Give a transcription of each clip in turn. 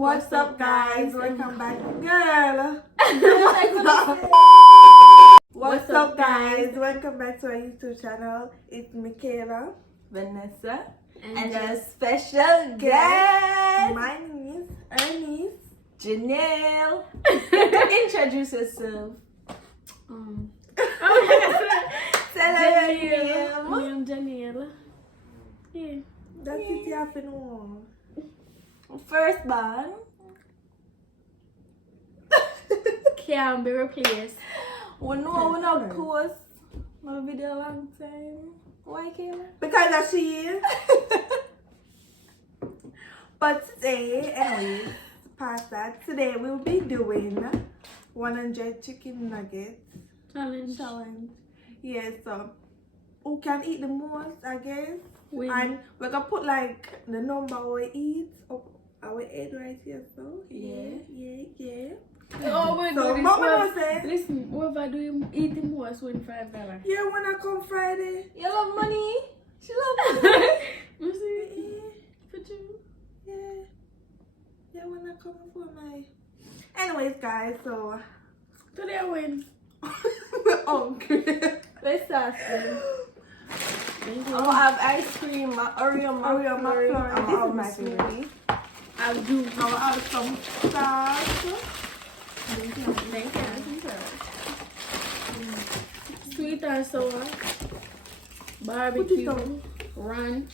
What's up, guys? Welcome back, girl. What's up, guys? Welcome back to our YouTube channel. It's Michaela, Vanessa, and a special guest, my name is Ernest. Janelle. Introduce yourself. Tell her your name. I'm Janelle. Yeah. That's it, you have to know. First born. Can't be replaced. We know we not post my video a long time. Why, Kayla? Because of she. But today, anyways, past that, today we'll be doing 100 chicken nuggets challenge. Yeah, so who can eat the most, I guess. And we're gonna put like the number we eat up our head right here, so yeah. Oh my So God. mama say, Listen, whoever do you eat the most win $5. yeah, when I come Friday. You love money. She love money. You see? Yeah, For you. yeah, when I come for my. Anyways, guys, so Today I win. we're hungry. Let's start then. Thank I'll have ice cream, Oreo McFlurry. This is my smoothie. favorite. I'll do. I'll add some sauce. Thank you. Sweet and sour. Barbecue. on. Run.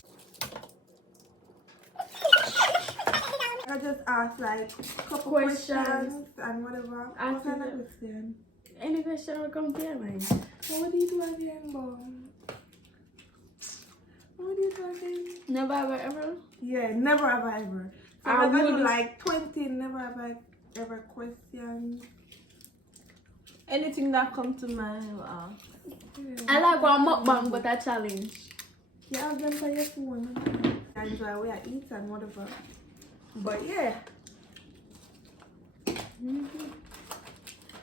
I just asked like a couple questions and whatever. What Ask kind of them. question? Any question will come to your mind. What do you do again, Mom? What do you do again? Never ever. Yeah, never ever ever. So I we're gonna do would- like 20 never ever questions. Anything that come to mind, you ask. Yeah. I like one mukbang, but a challenge. Yeah, I've done for your phone. I enjoy where I eat and whatever. But yeah.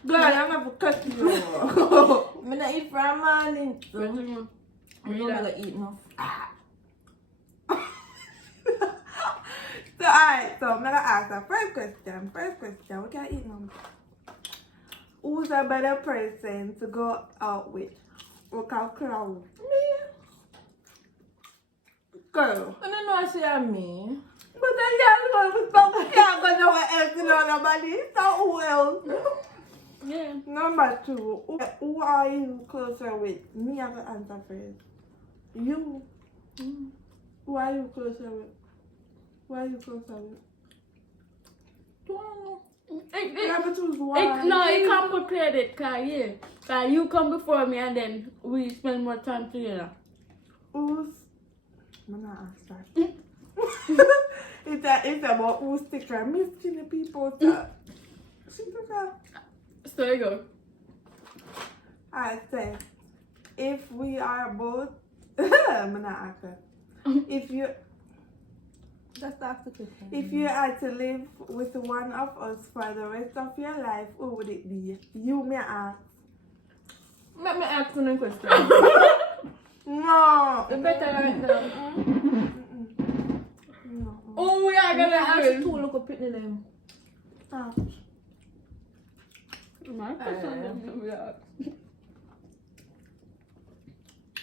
Girl, I'm never cut you. I'm not eat from morning. So I'm not gonna eat enough. So alright, so I'm gonna ask the first question. We can eat, Mom. Who's a better person to go out with? We can crowd. Me? Girl. I don't know what she and me. But then you can't go nowhere else to know nobody. So who else? Yeah. Number 2, who are you closer with? Me, I can answer first. You. Who are you closer with? Who are you closer with? Don't know. You have to choose one. No, it complicated, cause you come before me and then we spend more time together. Who's? I'm not ask that. it's about who's sticker. Me skinny people. So you go. I said, if we are both, I'm not ask that. If you. Just ask the question. If you had to live with one of us for the rest of your life, who would it be? You may ask. Let me ask you a question. No. You better right now. No. Oh, we are gonna ask have two look up at them. Stop. My question we are.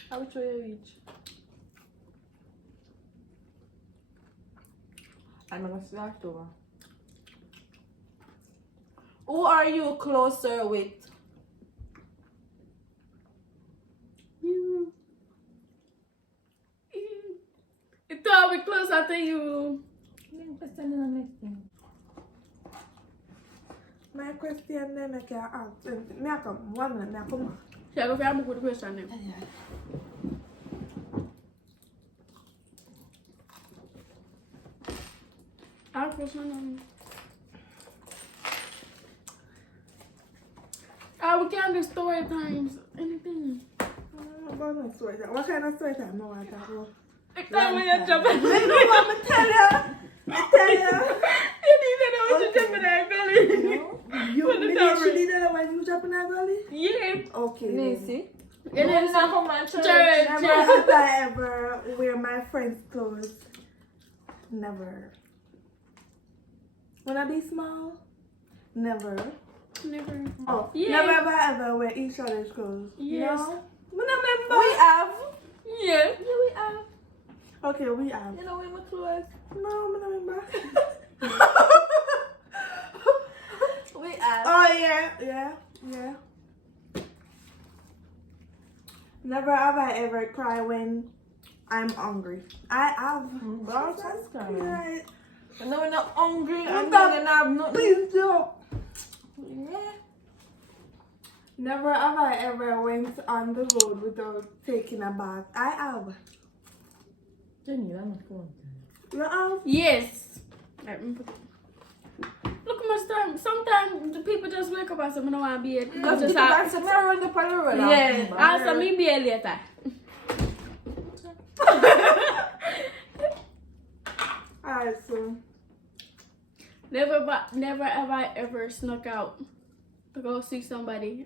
How much will you reach? I'm gonna start over. Who are you closer with? You. It will be closer to you. My question then I can ask. Me I come one minute, me I come. Shall I go for a good question then? Our question. We can do story times. Anything. About no story time. What kind of story time no I talk about? Tell me you're jumping. I know what I tell you. I tell you. You need to know what you're jumping at, Gully. You Put the me camera. she did that when you jumping at gully? Yeah. Okay. Nancy. And then not come on church. Never have I ever wear my friend's clothes. Never. When I be small, never. Never. Oh, Yeah. never ever wear each other's clothes. Yes. No? We not remember. We have. Yeah. Yeah, we have. Okay, we have. You know, with my clothes. No, we not remember. We have. Oh, yeah. Never have I ever cry when I'm hungry. I have. That's kind of. Right. And then we're not hungry and Stop. then have nothing. Please don't. Yeah. Never have I ever went on the road without taking a bath. I have. Jenny, I'm not going. You have? Yes. Look at my stomach. Sometimes the people just wake up and say, I don't want to be here. Just keep back some around the road. Yeah. Also, me be here later. Alright, so. Never have I ever snuck out to go see somebody.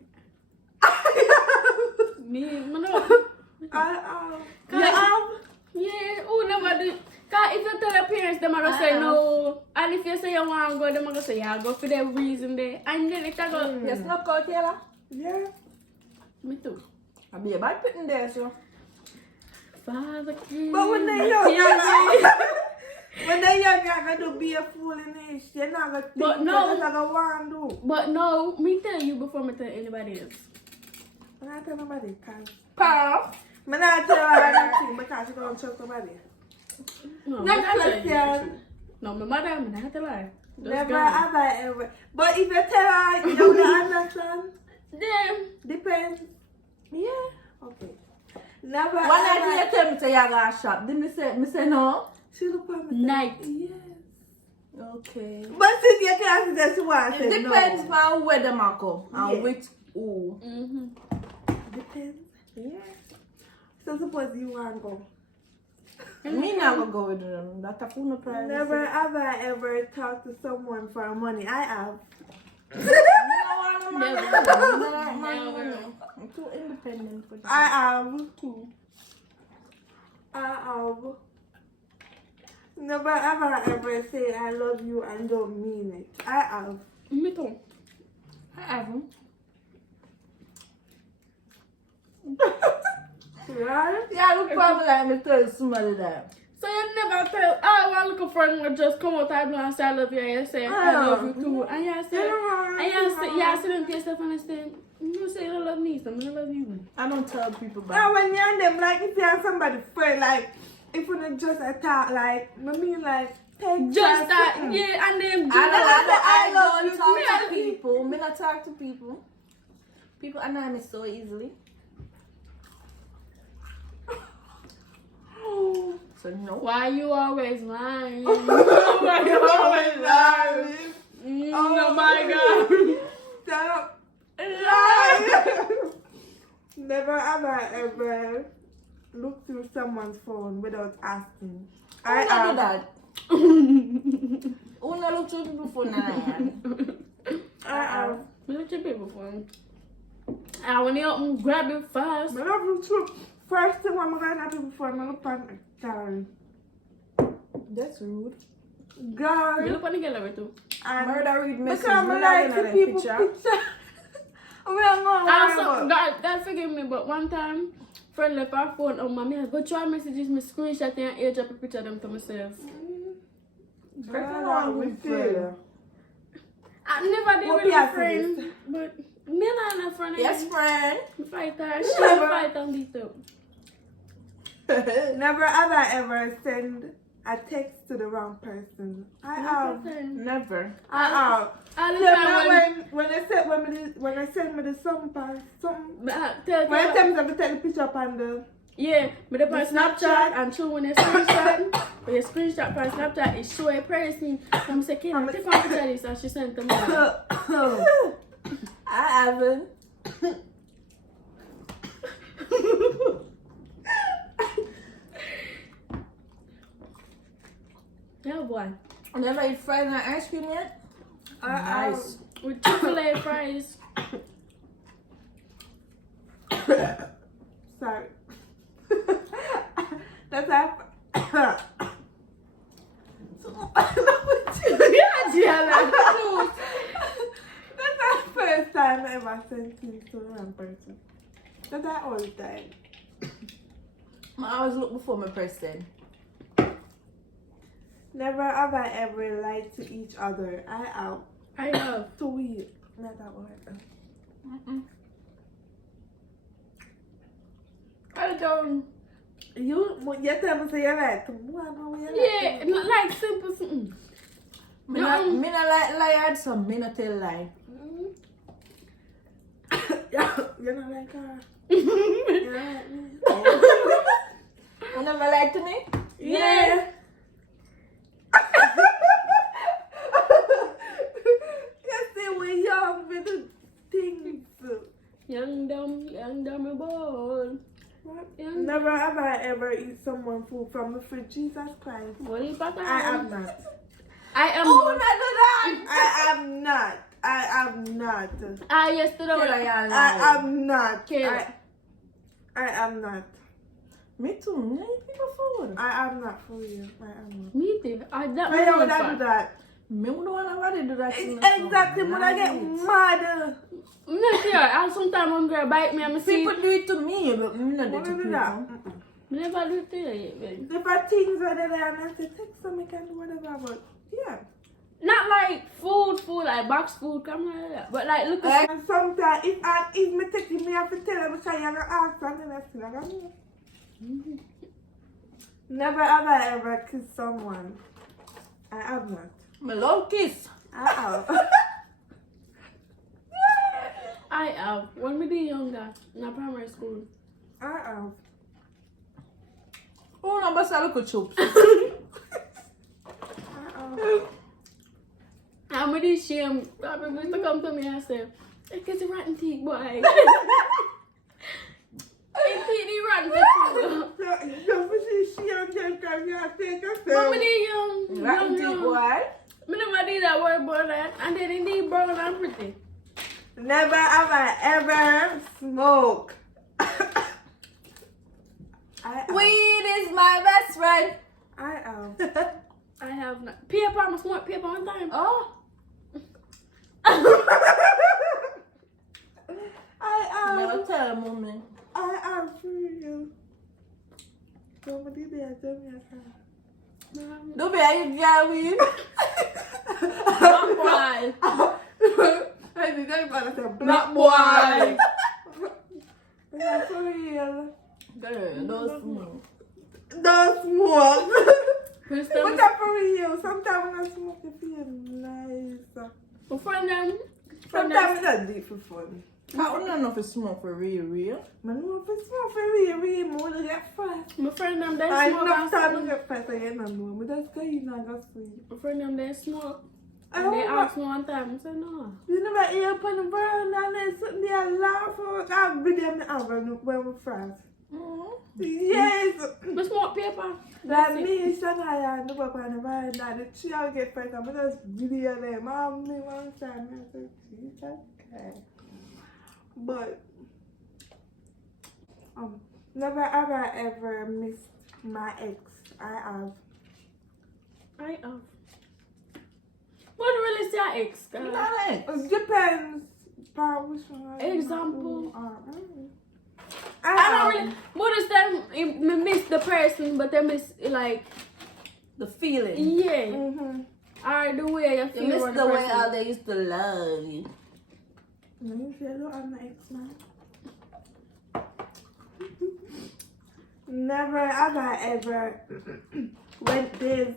Me, I know. I You have? Yeah. Oh, never do. Cause if you tell your parents, them are gonna say no. And if you say you want to go, them are gonna say yeah, go for the reason there. And then it go. Yes, not out here. Yeah. Me too. I'll be a bad putting there, so. Father, King. But when they young, when they young, you're going to be a fool in age. You're not going to think But no. what you want to do. But no, me tell you before me tell anybody else. I'm not telling nobody, because Pa. I'm not telling anything because you don't trust nobody. No, Next me not tell you the question. truth. No, my mother, me not tell her. Just Never go. have I ever. But if you tell her, you will understand. Then, Depends. Yeah. Okay. Never One night ever. you tell me to you go shop. Then me say no. She look at me. night. Yes. Okay. But since you can't say she wants It to depends no. on where them are go and Yeah. which who. Mm-hmm. Depends. Yeah. So suppose you want to go. Me not gonna go with them. That's a full privacy. Never have I ever talked to someone for money. I have. I'm too independent for that. I have too. I have. Never ever ever say I love you and don't mean it. I have. Me too. I haven't. Right? Yeah, look probably like me tell somebody that. So you never tell, oh, one little friend would just come out of blue and say, I love you, and you say, I love you too. And you say, you sit and yourself and say, you say you love me, so I love you. I don't tell people Now about. when you're on them, like if you're somebody friend, like if you not just attack, like I mean like take Just that, something. yeah, and then I love don't you talk to too. people. Me not talk to people. People annoy me so easily. So no. Why you always lying? Why you always lying? Oh my God. Stop lying. Never have I ever looked through someone's phone without asking. I do have. that. Who not look through people for now? I have. Look at people phone. And when you grab it fast. I don't look through. First thing I'm gonna do before I look at my gallery. That's rude. You Girl. look on the gallery too. And Murder read message. because I'm like the people picture. Also, God forgive me, but one time, friend left our phone on mommy. I go try messages, me screenshot and age up a picture of them to myself. I never did What with a piece friend, is but me and a friend. Yes, friend. Fight her. She fight on this too. Never have I ever send a text to the wrong person. I have. Never. I have. All the Yeah, time when I send me the something, when when I tell me to take the picture up on the yeah, but the on Snapchat. Snapchat and show when you screenshot, when you screenshot on Snapchat, it show a person. I'm saying, can I take one picture of this? And she sent to me. I haven't. Yeah, boy. Never eat fries and ice cream yet? Nice. With Chick-fil-A fries. Sorry. That's how. Yeah, I send things to the wrong person. That's that all the time. I always look before my person. Never have I ever lied to each other. I have. To we. Not that word. I don't. You tell me say you lied to me. Yeah, like simple something. Me not like liar, so me not tell lie. You're not like her. You never lied to me? Yeah. You see, we're young with the things. Young dumb boy. Never have I ever eat someone food from the fridge. Jesus Christ. What are you about to I am not. I am. Oh, not do that! I am not. I am not. Yesterday when I am not. I am not. Me too. Me people food. I am not for you. I am not. Me too. Why would I do that? Me don't want nobody do that. Exactly. When I get mad. I'm not sure. I sometimes when girl bite me, I'm see. People do it to me, but me not do it to What do people. that? Me never do it to you, baby. If I things are there and I say text them, I can do whatever. But yeah. Not like food, like box food, come like that. But like, look at And sometimes if me texting me, I have to tell them because you're gonna ask something else. Never have I ever kissed someone. I have not. Me love kiss. I have. I have. When we be younger, in primary school. I have. Oh, no, but I look at chips. I have. I'm with this shame. Papa used to come to me and say, "Hey, kiss the rotten teeth, boy." Hey, teeth, the rotten teeth. Don't be she and them come here and take a But me the young. Rotten teeth, boy. Me never did that word about that. And then indeed brown and pretty. Never have I ever smoked. Weed is my best friend. I have. I have not. Paper, I'm smoke paper one time. Oh. I have. Never tell mommy. I have for you. Somebody there tell me Do be are you girl weed? Black boy. I think I'm gonna say Black black boy. boy. Yeah, for real. Girl, don't smoke. Don't smoke. First But time, that's for real. Sometimes when I smoke, it feels nice. my friend them. Sometimes it's not deep for fun. I don't know if it's smoke for real. Man, if it's smoke for real, more to get fast. My friend them, they I smoke enough and time to smoke. get fast again and know. But that's because you not go sleep. My friend them, they smoke. I And they don't asked me one time. I said, no. You never hear up on the veranda and then sitting there laughing. That video me have when we're friends. Yes. Me smoke paper. Like me, Shania, and the up on the veranda, the chair get fresh. I'm just video them. I'm me one time. I said, Jesus Christ. But, never have I ever missed my ex. I have. What really say ex? girl? It depends. But which one? Example. I I have. don't really. Most them, me miss the person, but they miss like, The feeling. yeah. Mm-hmm. Or the way you You feel miss about the way person. how they used to love you. Let me say hello, I'm my ex man. Never have I ever went days.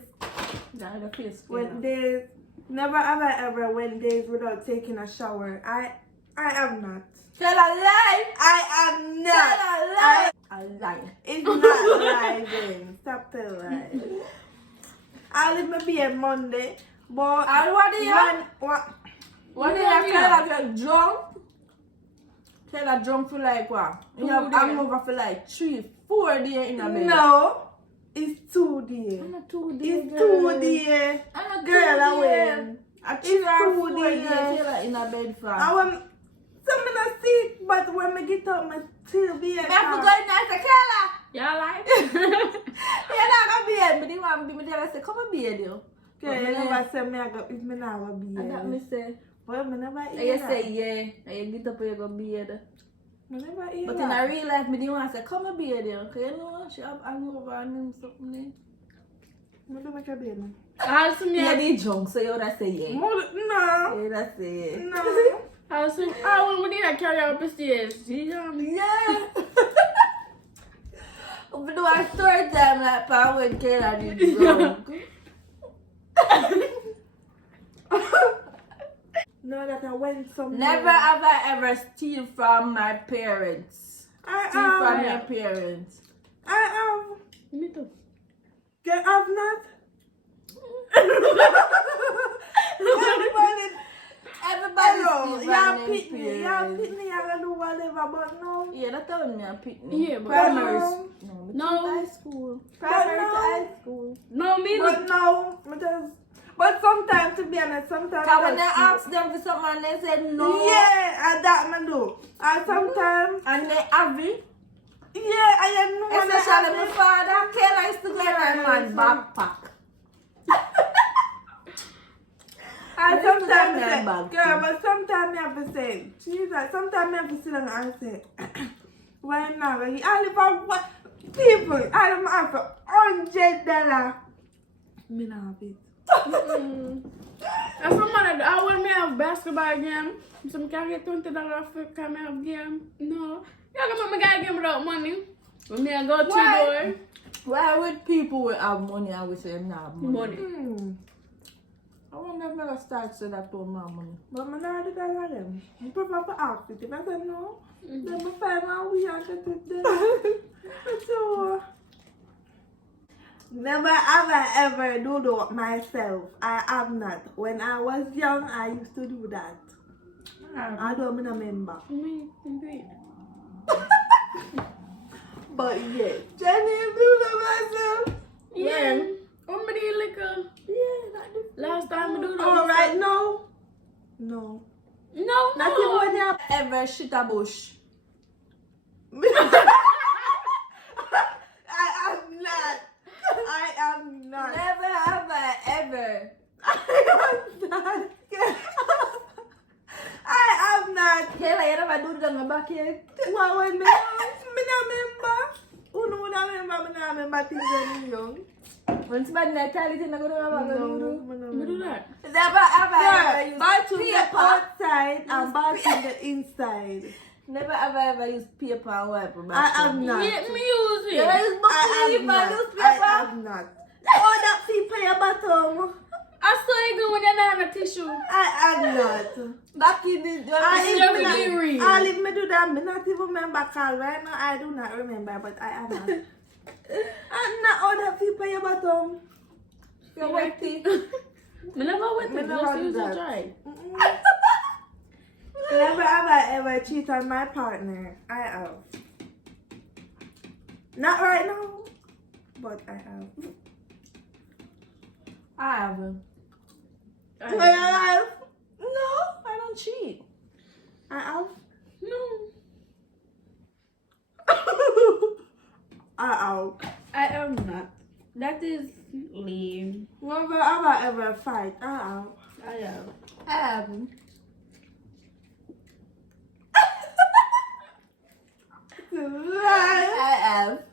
Never have I ever went days without taking a shower. I am not. Tell a lie. I am not. Tell a lie. A lie. It's not lying. Stop telling lies. I'll leave my bed Monday, but And what do you? What do do you you tell her you're drunk? Tell her drunk for like what? You have 2 days. hangover for like 3-4 days in a bed. No, it's 2 days. I'm not 2 days. It's 2 days. I'm not Girl, I 2 win. days. I It's 3 or 2 4 days. days. Tell her in a bed for. I want some in a seat, but when I get up, I still be I at have to go in there and say, Kayla. Y'all like? You're not gonna be here, but you want me to tell her, say, come and be here, yo. Okay, you never say me I go if me not go be And that me say, But me never and hear you that. say yeah, and you get up and you go beard. Me never hear But that. in a real life, me didn't want to say, come and beard you. Because you know, she have hangover and them something there. Me don't make a baby. Also, me, You be drunk, so you would have say yeah. No. You would have say yeah. No. also, I when we need to carry out the stairs. Yeah. We do a story time like Pam when Kayla did drunk. No, that I went somewhere. Never have I ever steal from my parents. Steal from your parents. I have. Me too. Get have not. Everybody Hello, steal y'all from pick their me. Y'all parents. pick me. Y'all gonna do whatever, but no. Yeah, that's how me a picnic. Yeah, but Primary no. school. No, No. high school. Primary to no. high school. no, me But no, because but sometimes to be honest, sometimes. Cause when they ask them for something and they say no. Yeah, and that man do. And sometimes, And they have it. yeah, I know. Especially my father. Kayla used to go in my man's backpack. And Let's sometimes put I that say, back girl, too. but sometimes I have to say, Jesus, sometimes I have to sit down and say, why not? I live for what? People, I don't have for $100. Me not have it. And somebody, I when me have basketball game, some can get $20 for come have game. No, y'all gonna make me get a game without money. When me I go to the Why? door, Why would people will have money and we say nah money? money. I wonder if I gonna start say that to my money. But me not do that with them. I prefer to ask it. If I say no, then me find out we are get it there. So, never have I ever do that myself. I have not. When I was young, I used to do that. I don't remember. Me, indeed. But yes, Jenny do that myself. Yeah. When? Remember the liquor? Yeah, that do. Last time I do that. All right, no. No. No, Not even no. when you have. Ever shit a bush? I am not. I am not. Never have I ever. I am not. I am not. Kayla, you never do that in my backyard? What when me not remember? Who know that remember? Me not remember things when me young. When somebody like tell you, I go to my backyard. We do that. Never have I ever Yeah, used bathroom the paper. outside and bathroom the inside. Never have I ever used paper and wipe my I am bathroom. not. Yeah, me use You ever it. use bucket I leaf am and not. use I paper? am not. Oh, that paper your bottom. I saw you go when you're not on a tissue. I am not. Back in the I It's if very me not- real. I if me do that, me not even remember call right now. I do not remember, but I am not. I'm not all that people your bottom. You're wetty. Me never went Me to never just do use a that. try. Never have I ever cheat on my partner. I have. Not right now, but I have. I haven't. I have. No, I don't cheat. I have. No. I have. I am not. That is lame. Never have I ever fight. I have. I am. I haven't. Lie. I have.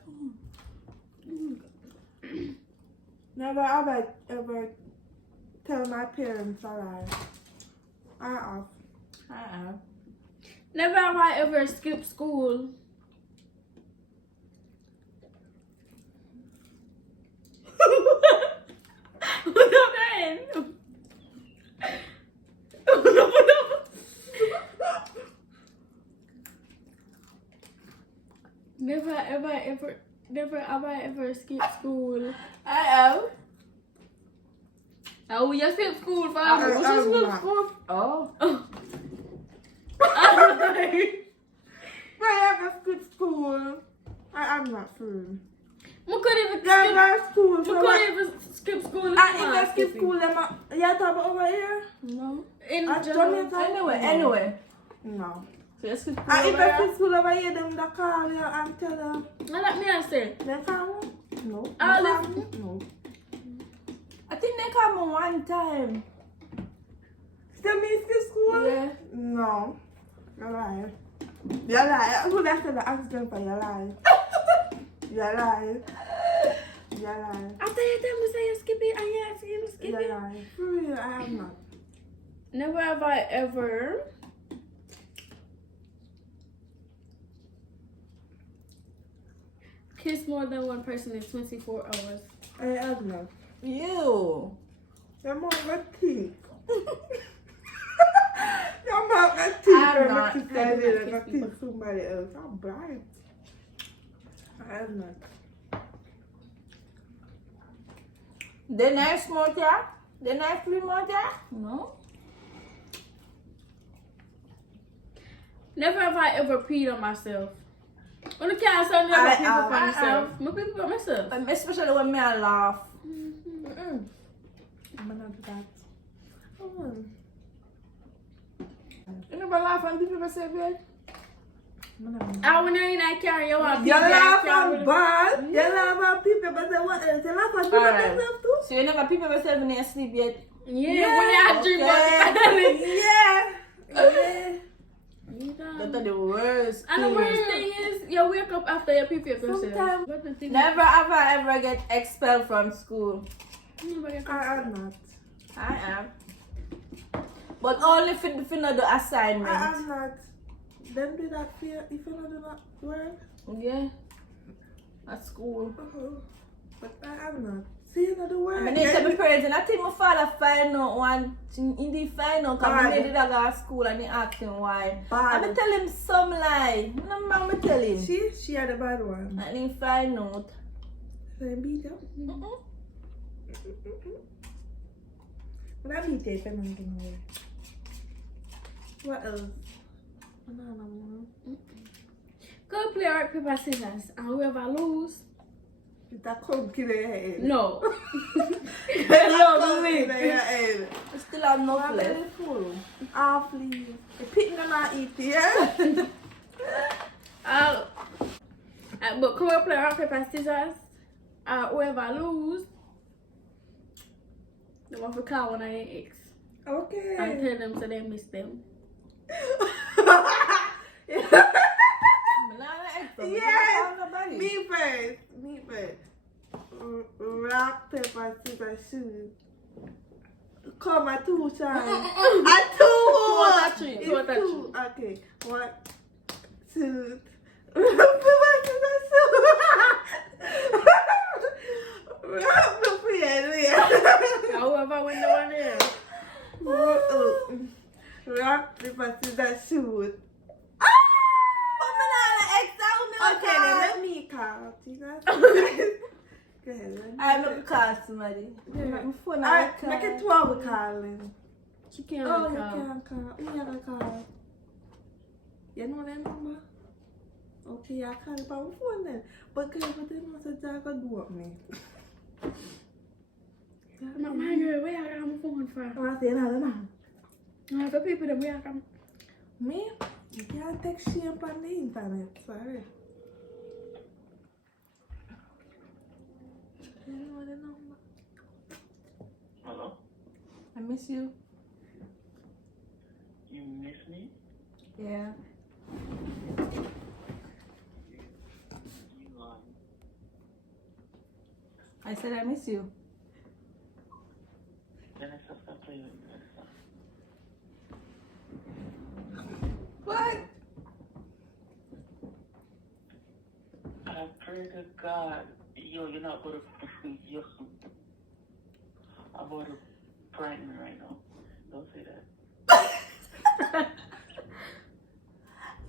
Never have I ever tell my parents a lie. I have. I have. Never have I ever skipped school. Never have I ever skipped school. I have. Oh, you skipped school for I me. have What's you skip not. school? Oh. I have a good school. I am not free. We couldn't even Yeah, skip. go school. We So couldn't even skip school. if I skip school, you talk about over here? No. In At Jamaica. Jamaica? Anyway. No. So let's skip And if I over. skip school over here, them that call you and tell you. Now let me say. They call you? No. Ah, They let's- call you? No. think they come one time. Still miss the school? Yeah. No. You're lying. You're lying. Who left the accident for your life? You're lying. You're lying. After you tell me say you skip it and you ask him to skip You're it. lying. For real, I am not. Never have I ever kissed more than one person in 24 hours. I am not. You. Your mom got teeth. Your mom got teeth. I'm I'm not. not. I do not I got kiss teeth somebody else. I'm blind. I am not. The nice motor? The nice free motor? No. Never have I ever peed on myself. When the cat said never pee on myself. I pee on myself. Especially when me I laugh. I'm not that. Oh. You never laugh when people say bad? I when you're in that car, you want You laugh on bad. You laugh on people, but they want to laugh on people Alright. themselves too. So you never people say when you sleep yet? Yeah, when you drink that. Yeah. That's the worst. And the worst thing is, you wake up after you pee yourself. Sometimes. What the thing? Never have I ever get expelled from school. Never get I am not. I am. But only if you know the assignment. I am not. Them do that for you if you don't do that work. Yeah. At school. But I am not. See, you know the work. I need to be present. I think my father find out one in the final because I made it go to school and he asked him why. Bad. I tell him some lie. I tell him. She had a bad one. And he find out. So I beat her. But I beat her if I'm not going to work. What else? Banana one. Go play rock, paper, scissors. And whoever lose, It's a comb kill your head. no. Comb kill your head. I still have no I'm left. very full. Half leave. The pig gonna eat here. But come and play rock, paper, scissors. Whoever lose, they want to call one of their ex. Okay. And tell them so they miss them. Yes. Me first. Me first. Rock, paper, scissors, shoes. Come at 2 times. At 2. Two or three. It's Two or 2. three. Okay. 1, 2. Paper, scissors, shoes. Rock, paper, However, when the one there. rock, paper, scissors, shoes. Okay, then let me call. You guys. Go ahead. I'm not call somebody. My phone Alright, call. make it 12 with calling. She can't Oh, you call. can't call. Who you gotta call? You know that number? Okay, I call it by my phone then. But can you put it on the jack or do up me? My girl, where I got my phone from? I'm saying hello now. The people that we are from. Me? You can't take shame on the internet. Sorry. You know the number? Hello? I miss you. You miss me? Yeah. You I said I miss you. then I stop playing with you next time. What? I pray to God, you're not going to you're about to prank me right now. Don't say that.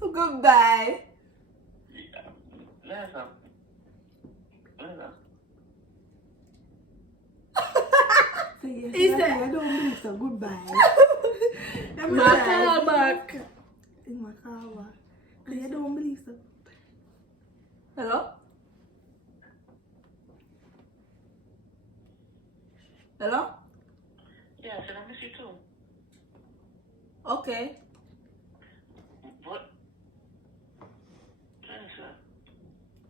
Goodbye. Yeah. Listen. He said, I don't believe so. Goodbye. My call back. In my car, what? I don't believe so. Hello? Hello? Yeah, I said I miss you too. Okay. What? Listen.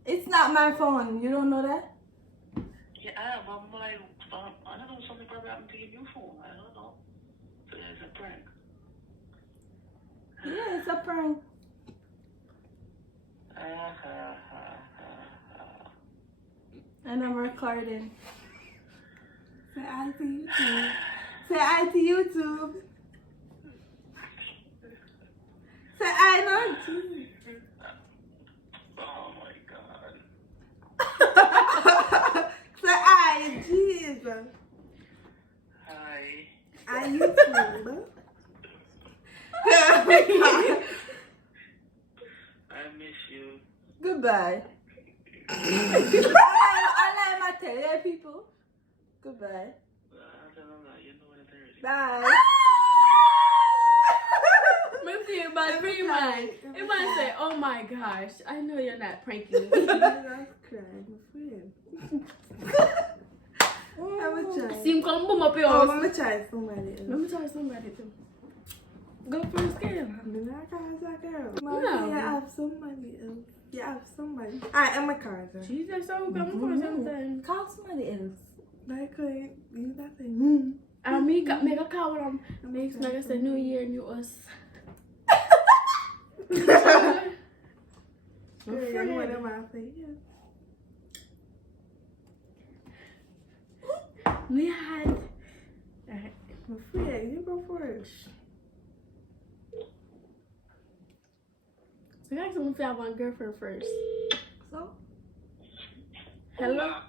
It's not my phone. You don't know that? Yeah, I'm like, I don't know something happened to your new phone? I don't know. So it's a prank. Yeah, it's a prank. And I'm recording. Say hi to YouTube. Say hi to YouTube. Say hi, no. Oh my God. Say hi, jeez. Hi. Hi, YouTube. I miss you. Goodbye. I like my tell you people. Goodbye. I don't know, you know what it is. Bye. Maybe about 3 months. It might say, oh my gosh, I know you're not pranking me. That's crying, my friend. I'm a try. Sim como boom up Oh, yours. I'm gonna try somebody else. Let me try somebody too. Go first, girl. I'm not that girl. No. You have somebody else. You have somebody. I am a card. Jesus, so come for something. Call somebody else. Like, you that thing. I make a call when I'm makes like I said, New Year, New Us. Young one of my face. We had. My friend, you go first. So I got someone to have one girlfriend first. So? Hello? Hola.